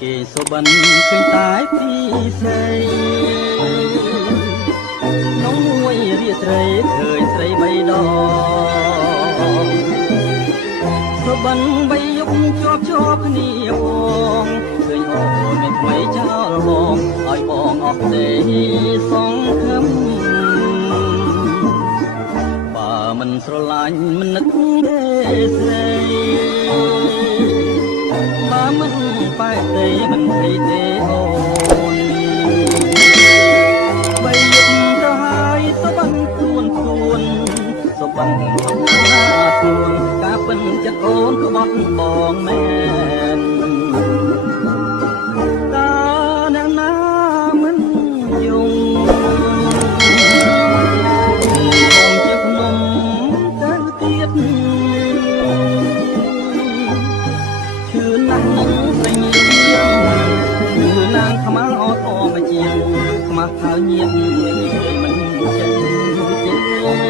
គេសុបិនឃើញតែពីស្រីនំមួយរាត្រីឃើញស្រីបីដងសុបិនបីយប់ជាប់គ្នាបងឃើញអូនមានថ្មីចោលបងឲ្យបងអស់ទេសង្ឃឹមបើមិនស្រឡាញ់មិននឹកទេស្រីបើមិនបែកទេមិនភ័យទេអូនបីយប់ទៅហើយសុបិនខ្លួនសុបិនណាខ្លួនការពិនចិត្តអូនក៏បត់បងមែនតាអ្នកណាមិនយំបងជាភ្នំទៅទៀតឈឺណាស់នឹងស្រីញៀនឈឺណាស់ខ្មៅអត់អមជាងខ្មាស់ខៅញៀនមិនចេះទេ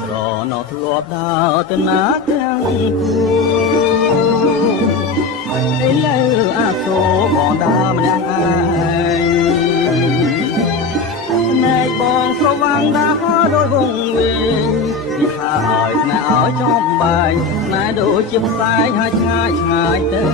ស្រណោះធ្លាប់ដើរទៅណាទាំងគូឥឡូវអាសូរបងដើរម្នាក់ឯងណែបងស្រវាំងដើរដោយវងវែងនេះថាឲ្យស្នេហ៍ឲ្យចំបែងណែដូចជាផ្សែងហើយឆ្ងាយទៅ